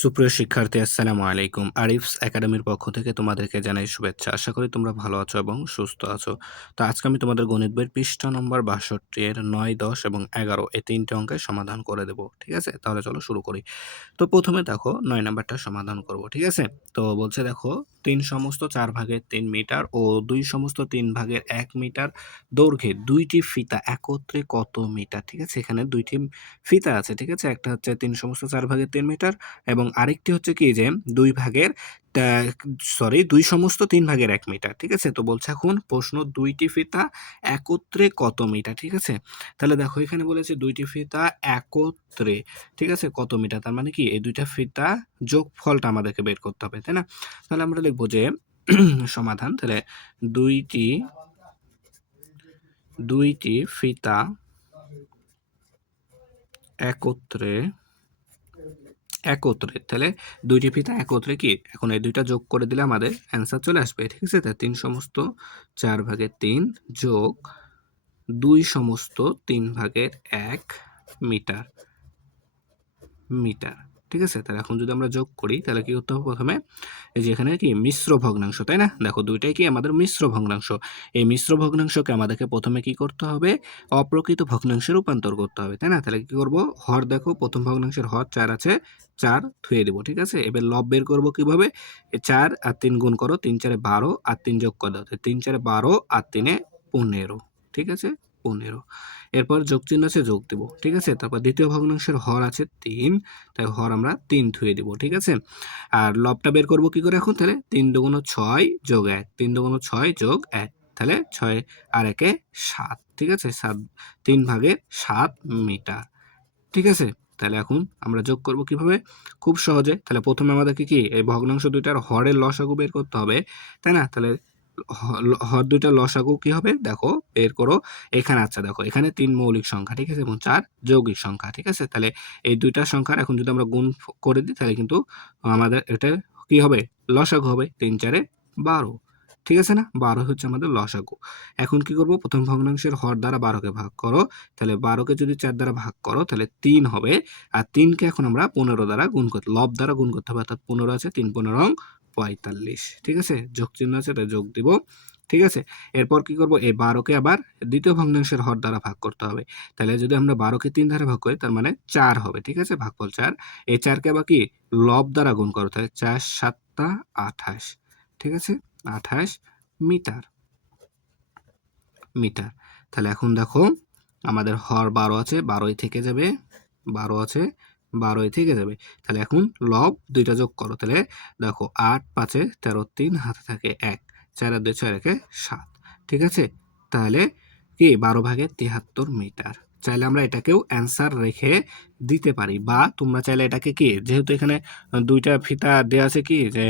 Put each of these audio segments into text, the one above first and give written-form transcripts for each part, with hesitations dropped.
সুপ্রিয় শিক্ষার্থী, আসসালামু আলাইকুম। আরিফস একাডেমির পক্ষ থেকে তোমাদেরকে জানাই শুভেচ্ছা। আশা করি তোমরা ভালো আছো এবং সুস্থ আছো। তো আজকে আমি তোমাদের গণিত বইয়ের পৃষ্ঠা নম্বর ৬২ এর ৯, ১০ এবং ১১ এই ৩টে অঙ্কের সমাধান করে দেব। ঠিক আছে? তাহলে চলো শুরু করি। তো প্রথমে দেখো ৯ নাম্বারটা সমাধান করব। ঠিক আছে? তো বলছে দেখো ৩ সমস্ত ৪ ভাগের ৩ মিটার ও ২ সমস্ত ৩ ভাগের ১ মিটার দৈর্ঘ্যে ২টি ফিতা একত্রে কত মিটার? ঠিক আছে? এখানে ২টি ফিতা আছে। ঠিক আছে? একটা হচ্ছে ৩ সমস্ত ৪ ভাগের ৩ মিটার এবং আরেকটি হচ্ছে কি যে ২ ভাগের ত্যা ২ সমস্ত ৩ ভাগের ১ মিটার। ঠিক আছে? তো বলছে এখন প্রশ্ন ২ টি ফিতা একত্রে কত মিটার? ঠিক আছে? তাহলে দেখো এখানে বলেছে ২ টি ফিতা একত্রে, ঠিক আছে? কত মিটার? তার মানে কি এই ২ টা ফিতা যোগফলটা আমাদেরকে বের করতে হবে, তাই না? তাহলে আমরা লিখব যে সমাধান তাহলে ২ টি ফিতা একত্রে তাহলে ২ টি ফিতা একত্রে কি? এখন এই ২ টা যোগ করে দিলে আমাদের অ্যান্সার চলে আসবে। ঠিক আছে? তাই ৩ সমস্ত ৪ ভাগের ৩ যোগ ২ সমস্ত ৩ ভাগের ১ মিটার। ঠিক আছে? তাহলে এখন যদি আমরা যোগ করি তাহলে কি করতে হবে প্রথমে? এই যে এখানে কি মিশ্র ভগ্নাংশ, তাই না? দেখো ২ টাই কি আমাদের মিশ্র ভগ্নাংশ। এই মিশ্র ভগ্নাংশকে আমাদেরকে প্রথমে কি করতে হবে? অপ্রকৃত ভগ্নাংশে রূপান্তর করতে হবে, তাই না? তাহলে কি করব? হর দেখো প্রথম ভগ্নাংশের হর ৪ আছে, ৪ থুয়ে দিব। ঠিক আছে? এবার লব বের করব কিভাবে? ৪ আর ৩ গুণ করো, ৩ ৪ এ ১২ আর ৩ যোগ করে দাও। ৩ ৪ এ ১২ আর ৩ এ ১৫। ঠিক আছে? ১৫। এরপর যোগ চিহ্ন আছে, যোগ দিব। ঠিক আছে? তারপর দ্বিতীয় ভগ্নাংশের হর আছে ৩, তাই হর আমরা ৩ থুয়ে দিব। ঠিক আছে? আর লবটা বের করব কি করে এখন? তাহলে ৩ দুগুণ ৬ যোগ ১, ৩ দুগুণ ৬ যোগ ১, তাহলে ৬ আর ১ এ ৭। ঠিক আছে? ৭, ৩ ভাগের ৭ মিটার। ঠিক আছে? তাহলে এখন আমরা যোগ করব কিভাবে? খুব সহজে। তাহলে প্রথমে আমাদেরকে কি এই ভগ্নাংশ দুইটার হরের লসাগু বের করতে হবে, তাই না? তাহলে হর দুইটার লসাগু কি হবে? দেখো বের করো। এখানে আচ্ছা দেখো এখানে ৩ মৌলিক সংখ্যা, ঠিক আছে? এবং ৪ যৌগিক সংখ্যা, ঠিক আছে? তাহলে এই দুইটা সংখ্যার এখন যদি আমরা গুণ করে দিই তাহলে কিন্তু আমাদের এটা কি হবে? লসাগু হবে। ৩ ৪ এ ১২। ঠিক আছে না? ১২ হচ্ছে আমাদের লসাগু। এখন কি করব? প্রথম ভগ্নাংশের হর দ্বারা ১২ কে ভাগ করো। তাহলে ১২ কে যদি ৪ দ্বারা ভাগ করো তাহলে ৩ হবে। আর ৩ কে এখন আমরা ১৫ দ্বারা গুণ করতে, লব দ্বারা গুণ করতে হবে, অর্থাৎ ১৫ আছে, ৩ ১৫ ৪৫। ঠিক আছে? যোগ চিহ্ন আছে, তাই যোগ দিব। ঠিক আছে? এরপর কি করব? এই ১২ কে আবার দ্বিতীয় ভগ্নাংশের হর দ্বারা ভাগ করতে হবে। তাহলে যদি আমরা ১২ কে ৩ দ্বারা ভাগ করি তার মানে ৪ হবে। ঠিক আছে? ভাগফল ৪। এই ৪ কে আবার কি লব দ্বারা গুণ করো, তাহলে ৪ ৭ টা ২৮। ঠিক আছে? ২৮ মিটার। তাহলে এখন দেখো আমাদের হর ১২ আছে, ১২ই থেকে যাবে। ১২ আছে, ১২ই থেকে যাবে। তাহলে এখন লব ২ টা যোগ করো। তাহলে দেখো ৮ ৫ এ ১৩, ৩ হাতে থাকে ১, ৪ আর ২ ৬ আর ১ এ ৭। ঠিক আছে? তাহলে কি ১২ ভাগের ৭৩ মিটার। চাইলে আমরা এটাকেও অ্যান্সার রেখে দিতে পারি, বা তোমরা চাইলে এটাকে কি, যেহেতু এখানে ২ টা ফিতা দেয়া আছে কি যে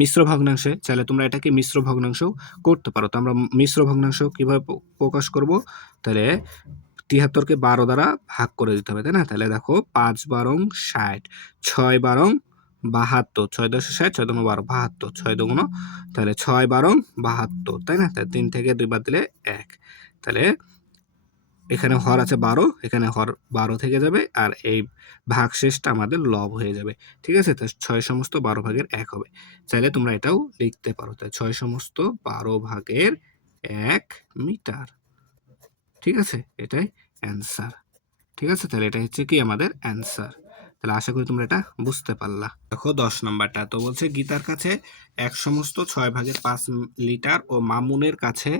মিশ্র ভগ্নাংশে, চাইলে তোমরা এটাকে মিশ্র ভগ্নাংশও করতে পারো। তো আমরা মিশ্র ভগ্নাংশ কিভাবে প্রকাশ করব? তাহলে ৭৩ কে ১২ দ্বারা ভাগ করে দিতে হবে, তাই না? তাহলে দেখো ৫ ১২ ৬০, ৬ ১২ ৭২, ৬ ১০ ৬০, ৬ ২ ১২ ৭২, ৬ ২ তাহলে ৬ ১২ ৭২, তাই না? তাহলে ৩ থেকে ২ বাদ দিলে ১। তাহলে এখানে হর আছে ১২, এখানে হর ১২ থেকে যাবে, আর এই ভাগশেষটা আমাদের লব হয়ে যাবে। ঠিক আছে? তো ৬ সমস্ত ১২ ভাগের ১ হবে। চাইলে তোমরা এটাও লিখতে পারো। তাই ৬ সমস্ত ১২ ভাগের ১ মিটার। ঠিক আছে? এটাই অ্যান্সার। ঠিক আছে? তাহলে এটা হচ্ছে কি আমাদের অ্যান্সার। তাহলে আশা করি তোমরা এটা বুঝতে পারলা। দেখো ১০ নাম্বারটা। তো বলছে গীতার কাছে ১ সমস্ত ৬ ভাগের ৫ লিটার ও মামুনের কাছে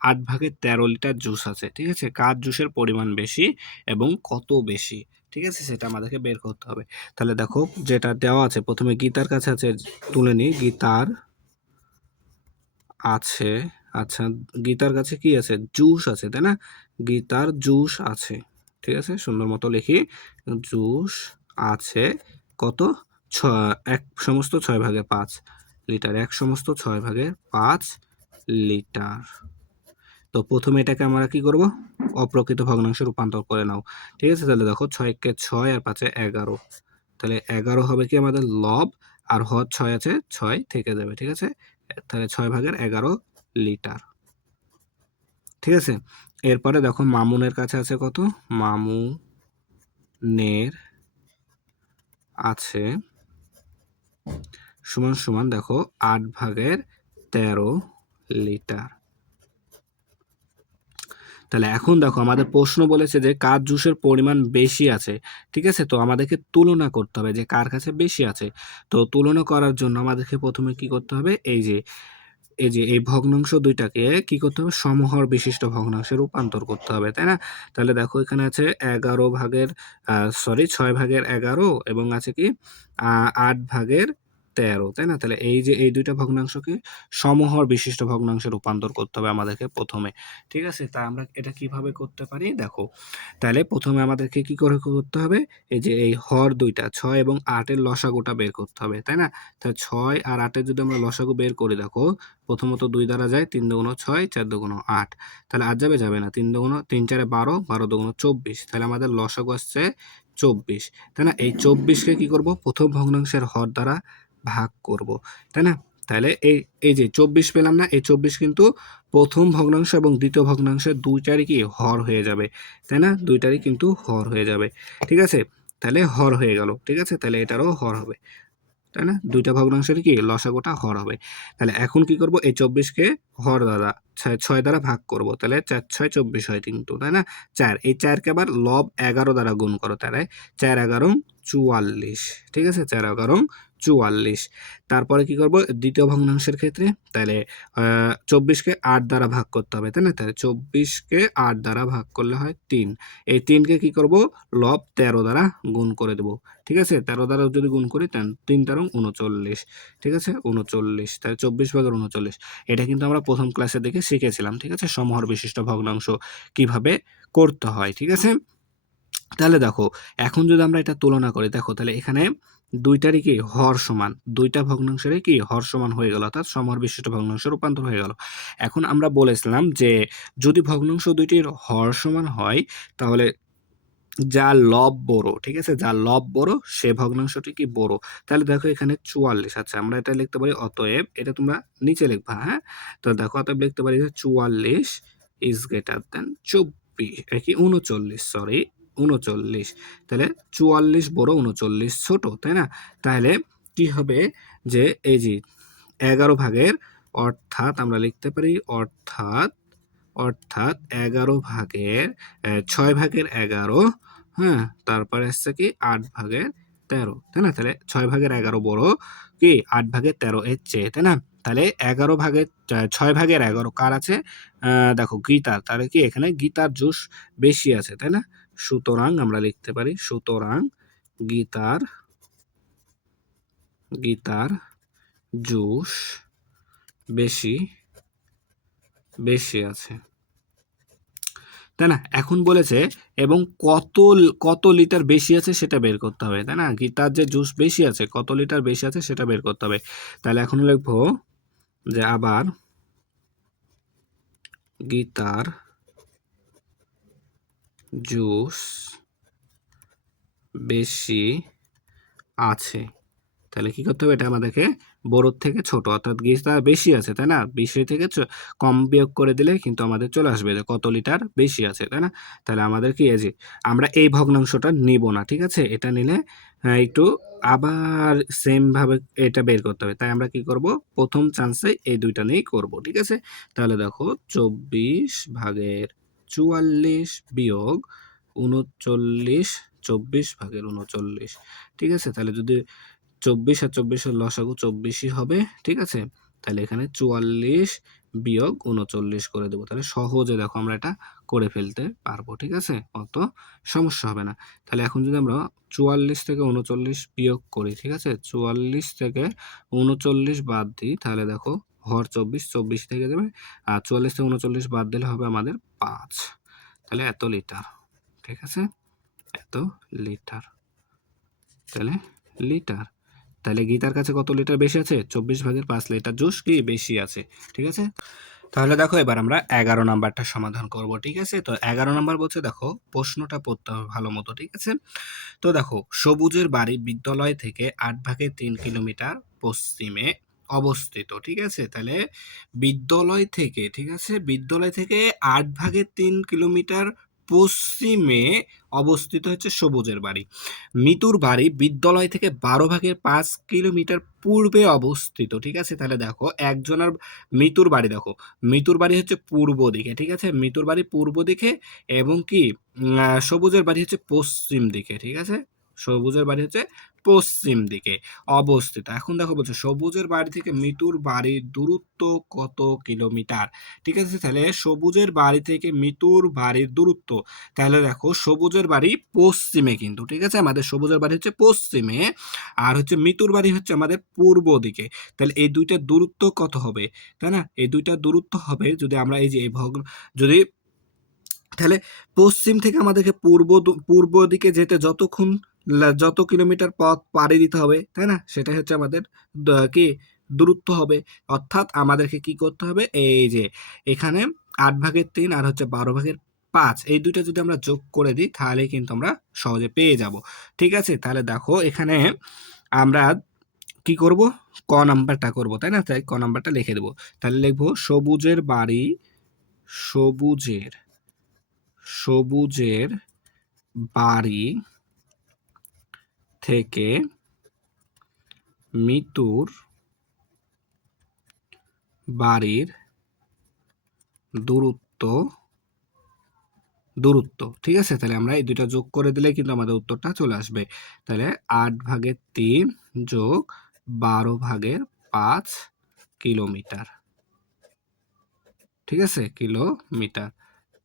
৮ ভাগের ১৩ লিটার জুস আছে। ঠিক আছে? কার জুসের পরিমাণ বেশি এবং কত বেশি? ঠিক আছে? সেটা আমাদেরকে বের করতে হবে। তাহলে দেখো যেটা দেওয়া আছে, প্রথমে গীতার কাছে আছে, তুলে নিই। গীতার আছে, আচ্ছা গীতার কাছে কি আছে? জুস আছে, তাই না? গীতার জুস আছে। ঠিক আছে? সুন্দর মতো লিখি। জুস আছে কত? ১ সমস্ত ৬ ভাগের ৫ লিটার। ১ সমস্ত ৬ ভাগের ৫ লিটার। তো প্রথমে এটাকে আমরা কি করব? অপ্রকৃত ভগ্নাংশে রূপান্তর করে নাও। ঠিক আছে? তাহলে দেখো ৬ কে ৬ আর ৫ এ ১১। তাহলে ১১ হবে কি আমাদের লব, আর হর ৬ আছে, ৬ থেকে যাবে। ঠিক আছে? তাহলে ৬ ভাগের ১১ লিটার। ঠিক আছে? এরপরে দেখো মামুনের কাছে আছে কত? মামুনের আছে সমান সমান দেখো 8/13 লিটার। তাহলে এখন দেখো আমাদের প্রশ্ন বলেছে যে কার জুসের পরিমাণ বেশি আছে, ঠিক আছে? তো আমাদেরকে তুলনা করতে হবে যে কার কাছে বেশি আছে। তো তুলনা করার জন্য আমাদেরকে প্রথমে কি করতে হবে, এই যে এই ভগ্নাংশ দুইটাকে কি করতে হবে, সমহর বিশিষ্ট ভগ্নাংশে রূপান্তর করতে হবে, তাই না? তাহলে দেখো এখানে আছে 6/11 এবং আছে কি 8/13, তাই না? তাহলে এই যে এই দুইটা ভগ্নাংশকে সমহর বিশিষ্ট ভগ্নাংশে রূপান্তর করতে হবে আমাদেরকে প্রথমে, ঠিক আছে? তা আমরা এটা কিভাবে করতে পারি দেখো। তাহলে প্রথমে আমাদেরকে কি করে করতে হবে, এই যে এই হর দুইটা 6 এবং 8 এর লসাগুটা বের করতে হবে, তাই না? তাহলে 6 আর 8 এর যদি আমরা লসাগু বের করি দেখো, প্রথমত 2 দ্বারা যায়, 3 দুগুণ 6, 4 দুগুণ 8। তাহলে 8 যাবে, যাবে না। 3 4 12, 12 দুগুণ 24। তাহলে আমাদের লসাগু আসছে 24, তাই না? এই 24কে কি করব, প্রথম ভগ্নাংশের হর দ্বারা ভাগ করব, তাই না? তাহলে এই যে 24 পেলাম না, এই 24 কিন্তু প্রথম ভগ্নাংশ এবং দ্বিতীয় ভগ্নাংশের দুইটারই কি হর হয়ে যাবে, তাই না? দুইটারই কিন্তু হর হয়ে যাবে, ঠিক আছে? তাহলে হর হয়ে গেল, ঠিক আছে? তাহলে এটারও হর হবে, তাই না? দুইটা ভগ্নাংশের কি লসাগুটা হর হবে। তাহলে এখন কি করব, এই 24কে হর দ্বারা 6 দ্বারা ভাগ করব। তাহলে 4 6 24 হয় কিন্তু, তাই না? 4, এই 4কে আবার লব 11 দ্বারা গুণ করো, তাহলে 4 11 44, ঠিক আছে? 4 11 44। তারপরে কি করব দ্বিতীয় ভগ্নাংশের ক্ষেত্রে, তাহলে 24কে 8 দ্বারা ভাগ করতে হবে, তাই না? তাহলে 24কে 8 দ্বারা ভাগ করলে হয় 3। এই 3কে কি করব, লব 13 দ্বারা গুণ করে দেব, ঠিক আছে? 13 দ্বারা যদি গুণ করি 3 তেরো 39, ঠিক আছে? 39, তাহলে 24/39। এটা কিন্তু আমরা প্রথম ক্লাসে দেখে শিখেছিলাম, ঠিক আছে? সমহর বিশিষ্ট ভগ্নাংশ কিভাবে করতে হয়, ঠিক আছে? তাহলে দেখো এখন যদি আমরা এটা তুলনা করি, দেখো তাহলে এখানে দুইটারই কি হর সমান, দুইটা ভগ্নাংশেরই কি হর সমান হয়ে গেল, অর্থাৎ সমহর বিশিষ্ট ভগ্নাংশে রূপান্তর হয়ে গেল। এখন আমরা বলেছিলাম যে যদি ভগ্নাংশ দুইটির হর সমান হয়, তাহলে যার লব বড়, ঠিক আছে? যার লব বড় সে ভগ্নাংশটি কি বড়। তাহলে দেখো এখানে 44, আচ্ছা আমরা এটা লিখতে পারি, অতএব এটা তোমরা নিচে লিখবা, হ্যাঁ? তো দেখো অতএব লিখতে পারি যে 44 ইজ গ্রেটার দ্যান 24, কি 39, সরি 39। তাহলে 44 বড়, 39 ছোট, তাই না? তাহলে কি হবে যে এই যে 11 অর্থাৎ আমরা লিখতে পারি অর্থাৎ 6/11, হ্যাঁ? তারপরে আসছে কি 8/13, তাই না? তাহলে 6/11 বড় কি 8/13 এর চেয়ে, তাই না? তাহলে 6/11 কার আছে? দেখো গীতার, তাহলে কি এখানে গীতার জুস বেশি আছে, তাই না? সুতরাং আমরা লিখতে পারি, সুতরাং গীতার গীতার জুস বেশি বেশি আছে, তাই না? এখন বলেছে এবং কত লিটার বেশি আছে সেটা বের করতে হবে, তাই না? গীতার যে জুস বেশি আছে, কত লিটার বেশি আছে সেটা বের করতে হবে। তাহলে এখন লিখবো যে আবার গীতার জুস বেশি আছে। তাহলে কি করতে হবে, এটা আমাদেরকে বড়োর থেকে ছোট, অর্থাৎ গীতা বেশি আছে, তাই না? 20 থেকে কম বিয়োগ করে দিলে কিন্তু আমাদের চলে আসবে যে কত লিটার বেশি আছে, তাই না? তাহলে আমাদের কি এই যে আমরা এই ভগ্নাংশটা নিব না, ঠিক আছে? এটা নিলে একটু আবার সেম ভাবে এটা বের করতে হবে। তাই আমরা কি করব, প্রথম চান্সে এই দুইটা নিয়েই করব, ঠিক আছে? তাহলে দেখো 24/44 বিয়োগ 39, 24/39, ঠিক আছে? তাহলে যদি 24 আর 24 এর লসাগু 24ই হবে, ঠিক আছে? তাহলে এখানে 44 বিয়োগ 39 করে দেবো। তাহলে সহজে দেখো আমরা এটা করে ফেলতে পারবো, ঠিক আছে? অত সমস্যা হবে না। তাহলে এখন যদি আমরা 44 থেকে 39 বিয়োগ করি, ঠিক আছে? 44 থেকে 39 বাদ দিই, তাহলে দেখো হর 24, 24 থেকে যাবে। আর 44 থেকে 39 বাদ দিলে হবে আমাদের 5। তাহলে এত লিটার, ঠিক আছে? এত লিটার, তাহলে লিটার। তাহলে গীতার কাছে কত লিটার বেশি আছে? 24/5 লিটার জুস কি বেশি আছে, ঠিক আছে? তাহলে দেখো এবার আমরা 11 নাম্বারটা সমাধান করব, ঠিক আছে? তো 11 নাম্বার বলছে, দেখো প্রশ্নটা পড়তে হবে ভালো মতো, ঠিক আছে? তো দেখো সবুজের বাড়ি বিদ্যালয় থেকে 8/3 কিলোমিটার পশ্চিমে অবস্থিত, ঠিক আছে? তাহলে বিদ্যালয় থেকে, ঠিক আছে, বিদ্যালয় থেকে 8/3 কিলোমিটার পশ্চিমে অবস্থিত হচ্ছে সবুজের বাড়ি। মিতুর বাড়ি বিদ্যালয় থেকে 12 ভাগের 5 কিলোমিটার পূর্বে অবস্থিত। ঠিক আছে? তাহলে দেখো একজনের মিতুর বাড়ি দেখো। মিতুর বাড়ি হচ্ছে পূর্ব দিকে। ঠিক আছে? মিতুর বাড়ি পূর্ব দিকে এবং কি সবুজের বাড়ি হচ্ছে পশ্চিম দিকে। ঠিক আছে? সবুজের বাড়ি হচ্ছে পশ্চিম দিকে অবস্থিত। এখন দেখো বলছে সবুজের বাড়ি থেকে মিতুর বাড়ির দূরত্ব কত কিলোমিটার? ঠিক আছে? তাহলে সবুজের বাড়ি থেকে মিতুর বাড়ির দূরত্ব, তাহলে দেখো সবুজের বাড়ি পশ্চিমে কিন্তু, ঠিক আছে? আমাদের সবুজের বাড়ি হচ্ছে পশ্চিমে আর হচ্ছে মিতুর বাড়ি হচ্ছে আমাদের পূর্ব দিকে। তাহলে এই দুইটার দূরত্ব কত হবে, তাই না? এই দুইটার দূরত্ব হবে যদি আমরা এই যে এই যদি তাহলে পশ্চিম থেকে আমাদেরকে পূর্ব দিকে যেতে যত কিলোমিটার পথ পাড়ি দিতে হবে, তাই না? সেটাই হচ্ছে আমাদের কি দূরত্ব হবে। অর্থাৎ আমাদেরকে কি করতে হবে, এই যে এখানে 8/3 আর হচ্ছে 12/5 এই দুইটা যদি আমরা যোগ করে দিই তাহলে কিন্তু আমরা সহজে পেয়ে যাব। ঠিক আছে? তাহলে দেখো এখানে আমরা কি করব, ক নাম্বারটা করব, তাই না? তাই ক নাম্বারটা লিখে দেবো। তাহলে লিখবো সবুজের সবুজের বাড়ি থেকে মিতুর বাড়ির দূরত্ব ঠিক আছে? তাহলে আমরা এই দুইটা যোগ করে দিলে কিন্তু আমাদের উত্তরটা চলে আসবে। তাহলে 8/3 যোগ 12/5 কিলোমিটার। ঠিক আছে?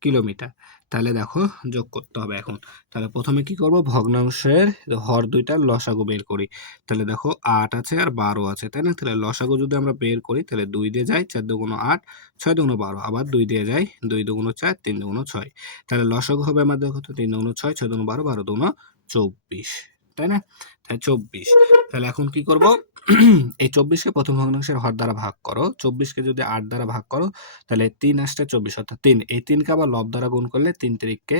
কিলোমিটার। তাহলে দেখো যোগ করতে হবে এখন। তাহলে প্রথমে কি করব, ভগ্নাংশের হর দুইটার লসাগু বের করি। তাহলে দেখো 8 আছে আর 12 আছে, তাই না? তাহলে লসাগু যদি আমরা বের করি তাহলে 2 দিয়ে যায়, 4 দুগুণ 8, 6 দুগুণ 12, আবার 2 দিয়ে যায়, 2 দুগুণ 4, 3 দুগুণ 6। তাহলে লসাগু হবে আমাদের কত, 3 দুগুণ 6, 6 দুগুণ 12, 12 দুগুণ 24, তাই না? তাহলে 24। তাহলে এখন কি করব, এই 24কে প্রথম ভগ্নাংশের হর দ্বারা ভাগ করো। 24কে যদি 8 দ্বারা ভাগ করো তাহলে 3 আসছে 24, অর্থাৎ 3। এই 3কে আবার লব দ্বারা গুণ করলে 3 3কে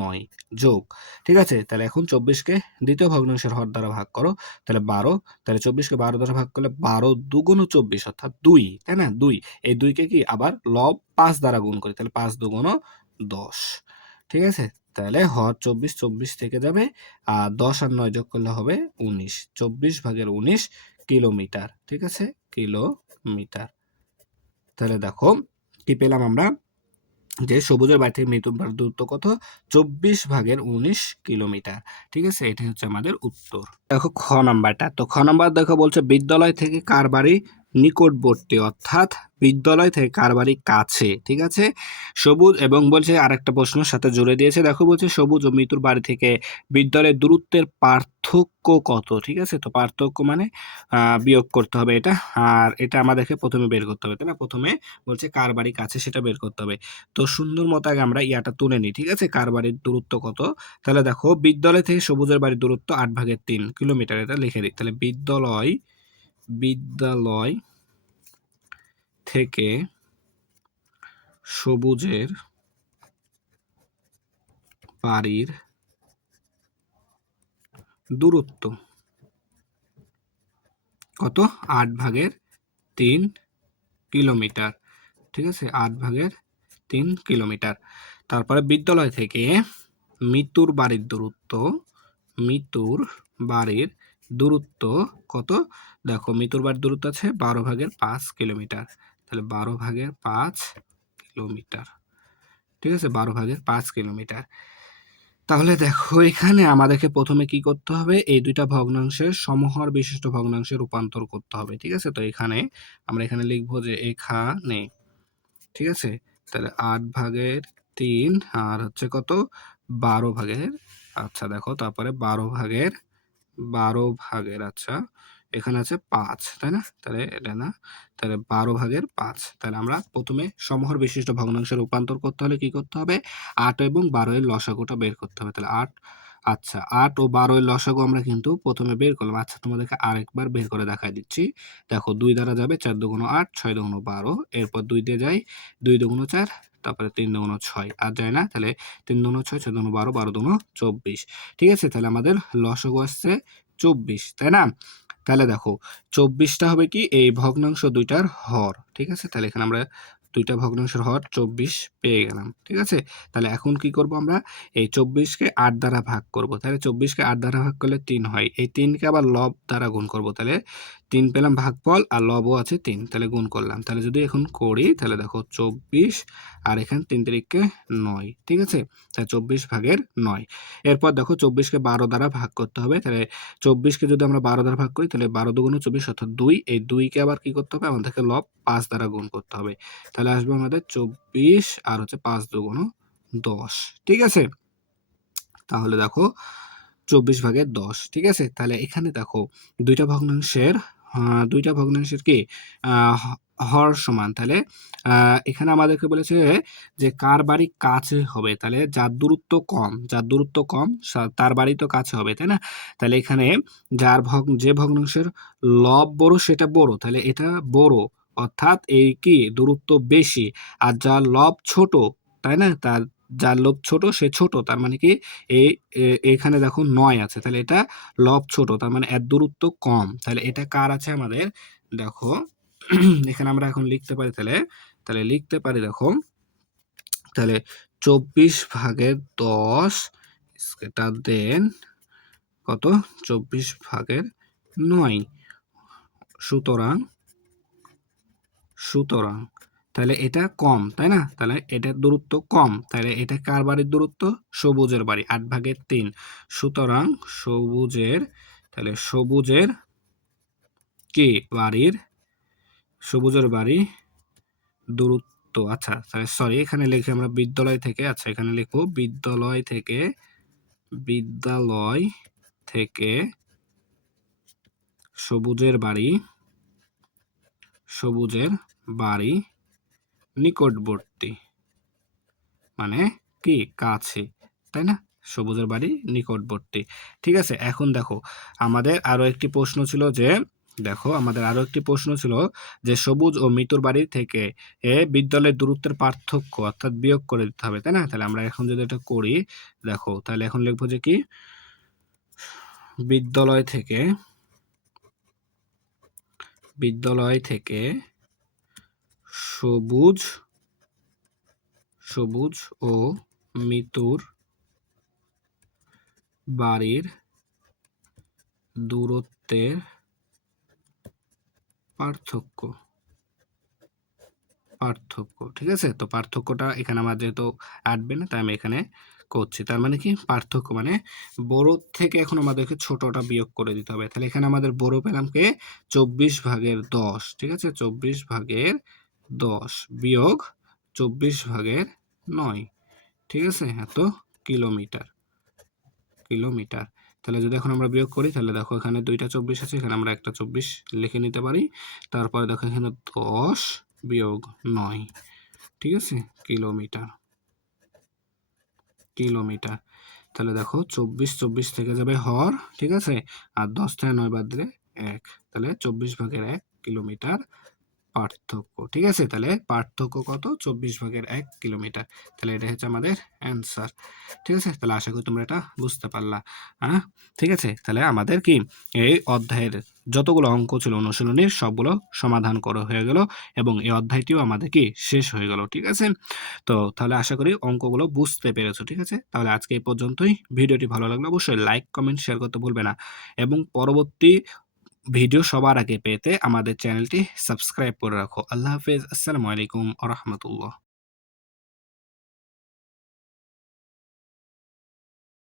9 যোগ। ঠিক আছে? তাহলে এখন 24কে দ্বিতীয় ভগ্নাংশের হর দ্বারা ভাগ করো, তাহলে 12। তাহলে 24কে 12 দ্বারা ভাগ করলে 12 দুগুণ 24, অর্থাৎ 2, তাই না? 2। এই 2কে কি আবার লব 5 দ্বারা গুণ করি, তাহলে 5 দুগুণ 10। ঠিক আছে? তাহলে হর 24, 24 থেকে যাবে আর 10 আর 9 যোগ করলে হবে 19। 24/19 কিলোমিটার। ঠিক আছে? কিলোমিটার। তাহলে দেখো কি পেলাম আমরা, যে সবুজের বাড়ি থেকে মৃত্যুর দূরত্ব কত, 24/19 কিলোমিটার। ঠিক আছে? এটাই হচ্ছে আমাদের উত্তর। দেখো খ নাম্বারটা, তো খ নাম্বার দেখো বলছে বিদ্যালয় থেকে কার বাড়ি নিকটবর্তী, অর্থাৎ বিদ্যালয় থেকে কার বাড়ি কাছে। ঠিক আছে? সবুজ এবং বলছে আরেকটা প্রশ্নের সাথে জুড়ে দিয়েছে, দেখো বলছে সবুজ ও মিতুর বাড়ি থেকে বিদ্যালয়ের দূরত্বের পার্থক্য কত। ঠিক আছে? তো পার্থক্য মানে বিয়োগ করতে হবে এটা, আর এটা আমাদেরকে প্রথমে বের করতে হবে, তাই না? প্রথমে বলছে কার বাড়ি কাছে সেটা বের করতে হবে। তো সুন্দর মতো আগে আমরা ইয়াটা তুলে নিই। ঠিক আছে? কার বাড়ির দূরত্ব কত, তাহলে দেখো বিদ্যালয় থেকে সবুজের বাড়ির দূরত্ব 8/3 কিলোমিটার, এটা লিখে দিই। তাহলে বিদ্যালয় থেকে সবুজের বাড়ির দূরত্ব কত, 8/3 কিলোমিটার। ঠিক আছে? 8/3 কিলোমিটার। তারপরে বিদ্যালয় থেকে মিতুর বাড়ির দূরত্ব কত, দেখো মিতুর বাড়ির দূরত্ব আছে 12/5 কিলোমিটার। তাহলে 12/5 কিলোমিটার। ঠিক আছে? 12/5 কিলোমিটার। তাহলে দেখো এখানে আমাদেরকে প্রথমে কি করতে হবে, এই দুইটা ভগ্নাংশের সমহর বিশিষ্ট ভগ্নাংশে রূপান্তর করতে হবে। ঠিক আছে? তো এখানে আমরা এখানে লিখবো যে এখানে, ঠিক আছে? তাহলে 8/3 আর হচ্ছে কত, 12 ভাগের, আচ্ছা দেখো তারপরে 12 ভাগের আচ্ছা এখানে আছে 5, তাই না? তাহলে এটা না, তাহলে 12/5। তাহলে আমরা প্রথমে সমহর বিশিষ্ট ভগ্নাংশে রূপান্তর করতে হলে কি করতে হবে, 8 এবং 12 এর লসাগুটা বের করতে হবে। তাহলে 8, আচ্ছা 8 ও 12 এর লসাগু আমরা কিন্তু প্রথমে বের করলাম। আচ্ছা তোমাদেরকে আরেকবার বের করে দেখাই দিচ্ছি। দেখো 2 দ্বারা যাবে, 4 দুগুণ 8, 6 দুগুণ 12, এরপর 2 দিয়ে যায়, 2 দুগুণ 4, তারপরে 3 দুগুণ 6, আর যায় না। তাহলে 3 দুগুণ 6, 6 দুগুণ 12, 12 দুগুণ 24। ঠিক আছে? তাহলে আমাদের লসাগু আসছে 24, তাই না? তাহলে দেখো 24টা হবে কি এই ভগ্নাংশ দুইটার হর। ঠিক আছে? তাহলে এখানে আমরা দুইটা ভগ্নাংশের হর 24 পেয়ে গেলাম। ঠিক আছে? তাহলে এখন কি করব আমরা? এই 24 কে 8 দ্বারা ভাগ করব। তাহলে 24 কে 8 দ্বারা ভাগ করলে 3 হয়। এই 3 কে আবার লব দ্বারা গুণ করব। তাহলে 3 পেলাম ভাগফল আর লবও আছে 3, তাহলে গুণ করলাম। তাহলে যদি এখন করি তাহলে দেখো 24 আর এখানে 3 তিরিকে 9। ঠিক আছে? তাহলে 24 ভাগের 9। এরপর দেখো 24 কে 12 দ্বারা ভাগ করতে হবে। তাহলে 24 কে যদি আমরা 12 দ্বারা ভাগ করি তাহলে 12 দুগুণ 24 অর্থাৎ 2। এই 2 কে আবার কি করতে হবে? আমাদেরকে লব 5 দ্বারা গুণ করতে হবে। তাহলে আসবে আমাদের 24 আর হচ্ছে 5 দুগুণ 10। ঠিক আছে? তাহলে দেখো 24 ভাগের 10। ঠিক আছে? তাহলে এখানে দেখো দুইটা ভগ্নাংশের কি হর সমান। তাহলে এখানে আমাদেরকে বলেছে যে কার বাড়ি কাছে হবে। তাহলে যার দূরত্ব কম তার বাড়ি তো কাছে হবে, তাই না? তাহলে এখানে যে ভগ্নাংশের লব বড় সেটা বড়, তাহলে এটা বড়, অর্থাৎ এই কি দূরত্ব বেশি। আর যার লব ছোট, তাই না? যার লব ছোট সে ছোট, তার মানে কি এখানে দেখো 9 আছে, তাহলে এটা লব ছোট, তার মানে এর দূরত্ব কম। তাহলে এটা কার আছে আমাদের? দেখো এখানে আমরা এখন লিখতে পারি, তাহলে লিখতে পারি দেখো, তাহলে 24 ভাগের 10 এটা দেন কত? 24 ভাগের 9। সুতরাং তাহলে এটা কম, তাই না? তাহলে এটার দূরত্ব কম, তাহলে এটা কার বাড়ির দূরত্ব? সবুজের বাড়ি, 8 ভাগের 3। সুতরাং তাহলে কি সবুজের বাড়ি দূরত্ব, আচ্ছা তাহলে সরি এখানে লিখি আমরা বিদ্যালয় থেকে, আচ্ছা এখানে লিখবো বিদ্যালয় থেকে সবুজের বাড়ি নিকটবর্তী, মানে কি কাছে, তাই না? সবুজের বাড়ি নিকটবর্তী। ঠিক আছে? এখন দেখো আমাদের আরো একটি প্রশ্ন ছিল যে সবুজ ও মিতুর বাড়ি থেকে বিদ্যালয়ের দূরত্বের পার্থক্য অর্থাৎ বিয়োগ করে দিতে হবে, তাই না? তাহলে আমরা এখন যদি এটা করি, দেখো তাহলে এখন লিখবো যে কি বিদ্যালয় থেকে সবুজ ও মিতুর বাড়ির দূরত্বের পার্থক্য। ঠিক আছে? তো পার্থক্যটা এখানে আমার যেহেতু আসবে না, তাই আমি এখানে করছি। তার মানে কি পার্থক্য মানে বড় থেকে এখন আমাদেরকে ছোটটা বিয়োগ করে দিতে হবে। তাহলে এখানে আমাদের বড় পেলাম কে 24 ভাগের 10। ঠিক আছে? 24 ভাগের 10 বিয়োগ 24 ভাগের 9। ঠিক আছে? এত কিলোমিটার। তাহলে যদি এখন আমরা বিয়োগ করি তাহলে দেখো এখানে দুইটা 24 আছে, এখানে আমরা একটা 24 লিখে নিতে পারি। তারপরে দেখো এখানে 10 বিয়োগ 9। ঠিক আছে? কিলোমিটার। তাহলে দেখো 24 থেকে যাবে হর, ঠিক আছে? আর 10 থেকে 9 বাদ দিলে 1, তাহলে 24 ভাগের 1 কিলোমিটার পার্থক্য। ঠিক আছে? তাহলে পার্থক্য কত? 24 ভাগের 1 কিলোমিটার। তাহলে এটা হচ্ছে আমাদের অ্যান্সার। ঠিক আছে? তাহলে আশা করি তোমরা এটা বুঝতে পারলা। হ্যাঁ? ঠিক আছে? তাহলে আমাদের কি এই অধ্যায়ের যতগুলো অঙ্ক ছিল অনুশীলনীর সবগুলো সমাধান করা হয়ে গেল এবং এই অধ্যায়টিও আমাদের কি শেষ হয়ে গেল। ঠিক আছে? তো তাহলে আশা করি অঙ্কগুলো বুঝতে পেরেছো। ঠিক আছে? তাহলে আজকে এই পর্যন্তই। ভিডিওটি ভালো লাগলে অবশ্যই লাইক, কমেন্ট, শেয়ার করতে ভুলবে না এবং পরবর্তী ভিডিও সবার আগে পেতে আমাদের চ্যানেলটি সাবস্ক্রাইব করে রাখো। আল্লাহ হাফেজ। আসসালামু আলাইকুম ওয়া রাহমাতুল্লাহ।